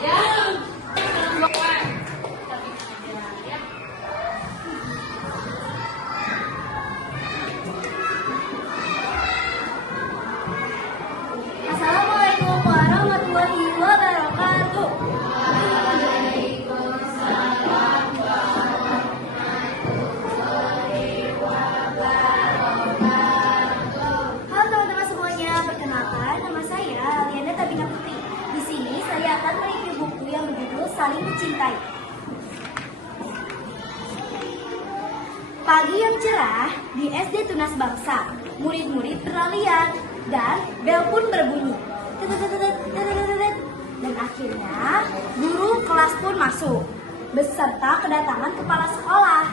Assalamualaikum warahmatullahi wabarakatuh. Halo teman-teman semuanya, perkenalkan nama saya Liana Tabina Putri. Di sini saya akan mereview buku yang berjudul Saling Mencintai. Pagi yang cerah di SD Tunas Bangsa, murid-murid berlarian dan bel pun berbunyi. Dan akhirnya guru kelas pun masuk beserta kedatangan kepala sekolah.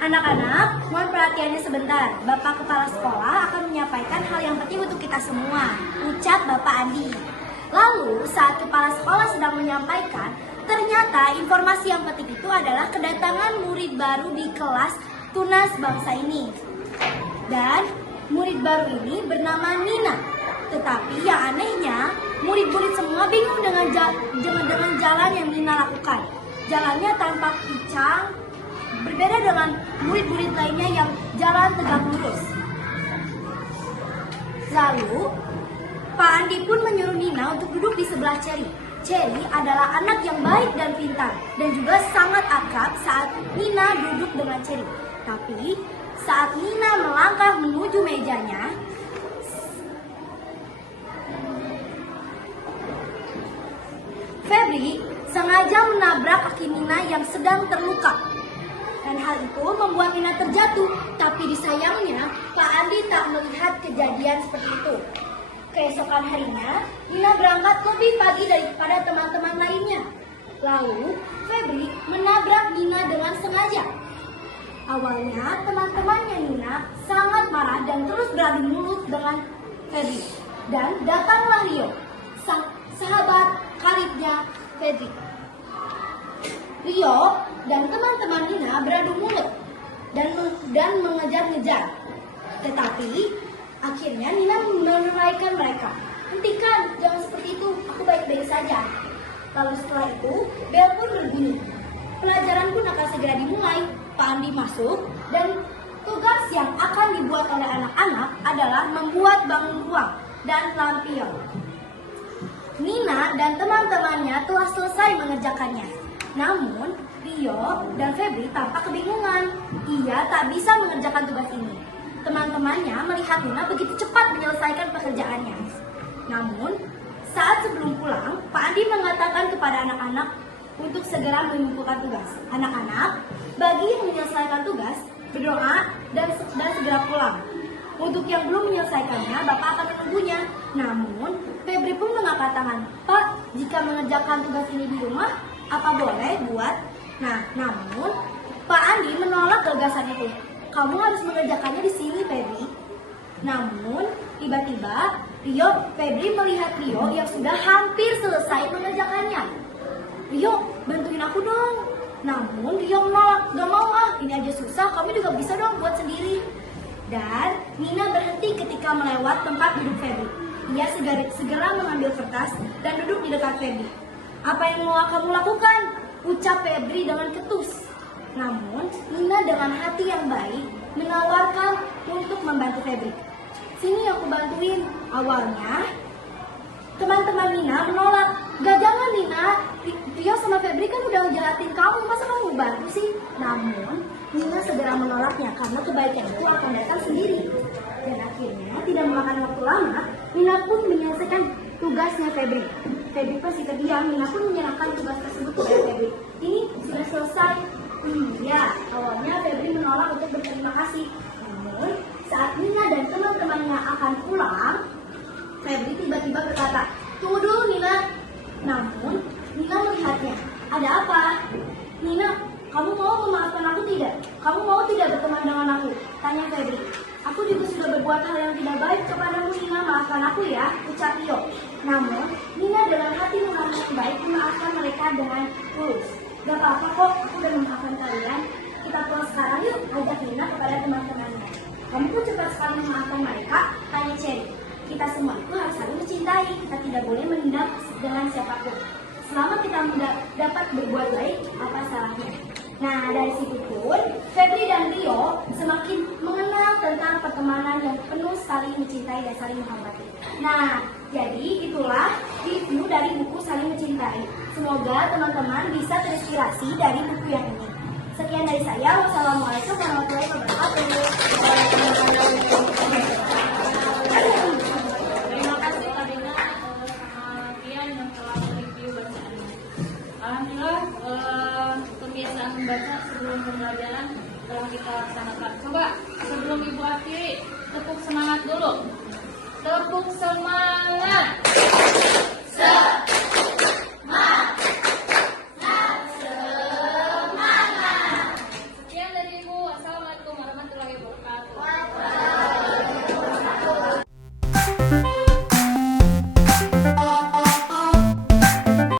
Anak-anak, mohon perhatiannya sebentar. Bapak Kepala Sekolah akan menyampaikan hal yang penting untuk kita semua, ucap Bapak Andi. Lalu saat Kepala Sekolah sedang menyampaikan, ternyata informasi yang penting itu adalah kedatangan murid baru di kelas Tunas Bangsa ini. Dan murid baru ini bernama Nina. Tetapi yang anehnya, murid-murid semua bingung dengan jalan yang Nina lakukan. Jalannya tampak pincang, berbeda dengan murid-murid lainnya yang jalan tegak lurus. Lalu, Pak Andi pun menyuruh Nina untuk duduk di sebelah Cherry. Cherry adalah anak yang baik dan pintar, dan juga sangat akrab saat Nina duduk dengan Cherry. Tapi, saat Nina melangkah menuju mejanya, Febri sengaja menabrak kaki Nina yang sedang terluka. Dan hal itu membuat Nina terjatuh, tapi disayangnya Pak Andi tak melihat kejadian seperti itu. Keesokan harinya, Nina berangkat lebih pagi daripada teman-teman lainnya. Lalu, Febri menabrak Nina dengan sengaja. Awalnya, teman-temannya Nina sangat marah dan terus beradu mulut dengan Febri. Dan datanglah Rio, sang sahabat karibnya Febri. Rio dan teman-teman Nina beradu mulut dan mengejar-ngejar. Tetapi akhirnya Nina menurunkan mereka. Hentikan, jangan seperti itu, aku baik-baik saja. Lalu setelah itu, bel pun berbunyi. Pelajaran pun akan segera dimulai. Pak Andi masuk dan tugas yang akan dibuat oleh anak-anak adalah membuat bangun ruang dan lampion. Nina dan teman-temannya telah selesai mengerjakannya. Namun, Rio dan Febri tampak kebingungan. Ia tak bisa mengerjakan tugas ini. Teman-temannya melihat Nina begitu cepat menyelesaikan pekerjaannya. Namun, saat sebelum pulang, Pak Andi mengatakan kepada anak-anak untuk segera mengumpulkan tugas. Anak-anak, bagi yang menyelesaikan tugas, berdoa dan segera pulang. Untuk yang belum menyelesaikannya, Bapak akan menunggunya. Namun, Febri pun mengangkat tangan. Pak, jika mengerjakan tugas ini di rumah, apa boleh buat? Namun, Pak Andi menolak gagasan itu. Kamu harus mengerjakannya di sini, Febri. Namun, tiba-tiba, Febri melihat Rio yang sudah hampir selesai mengerjakannya. Rio, bantuin aku dong. Namun, Rio menolak. Gak mau ini aja susah, kamu juga bisa dong buat sendiri. Dan Nina berhenti ketika melewat tempat duduk Febri. Ia segera mengambil kertas dan duduk di dekat Febri. Apa yang mau kamu lakukan? Ucap Febri dengan ketus. Namun, Nina dengan hati yang baik menawarkan untuk membantu Febri. Sini aku bantuin. Awalnya, teman-teman Nina menolak. Gak, jangan Nina, Rio sama Febri kan udah ngejelatin kamu, masa kamu mau bantu sih? Namun, Nina segera menolaknya karena kebaikan itu akan datang sendiri. Dan akhirnya, tidak memakan waktu lama, Nina pun menyelesaikan tugasnya Febri. Febri pasti terdiam, Nina pun menyerahkan tugas tersebut kepada Febri. Ini sudah selesai. Ya, awalnya Febri menolak untuk berterima kasih. Namun, saat Nina dan teman-temannya akan pulang, Febri tiba-tiba berkata, "Tunggu dulu Nina." Namun, Nina melihatnya. Ada apa? Nina, kamu mau memaafkan aku tidak? Kamu mau tidak berteman dengan aku? Tanya Febri. Aku juga sudah berbuat hal yang tidak baik kepadamu, Nina. Maafkan aku ya, ucap Rio. Namun, Nina dengan hati mengaku baik memaafkan mereka dengan tulus. Gak apa-apa kok, aku udah memaafkan kalian. Kita pulang sekarang yuk, ajak Nina kepada teman-temannya. Kamu pun cepat sekali memaafkan mereka, tanya Cherry. kita semua itu harus saling mencintai. Kita tidak boleh mendendam dengan siapapun. Selama kita dapat berbuat baik, apa salahnya? Nah, dari situ pun Febri dan Rio semakin mengenal tentang pertemanan yang penuh saling mencintai dan saling menghormati. Nah, jadi itulah review dari buku Saling Mencintai. Semoga teman-teman bisa terinspirasi dari buku yang ini. Sekian dari saya. Wassalamualaikum warahmatullahi wabarakatuh. Terima kasih Kak Dina sama Tian yang telah mereview bacaannya. Alhamdulillah kebiasaan membaca sebelum pembelajaran telah kita laksanakan. Coba sebelum Ibu akhiri tepuk semangat dulu. Tepuk semangat.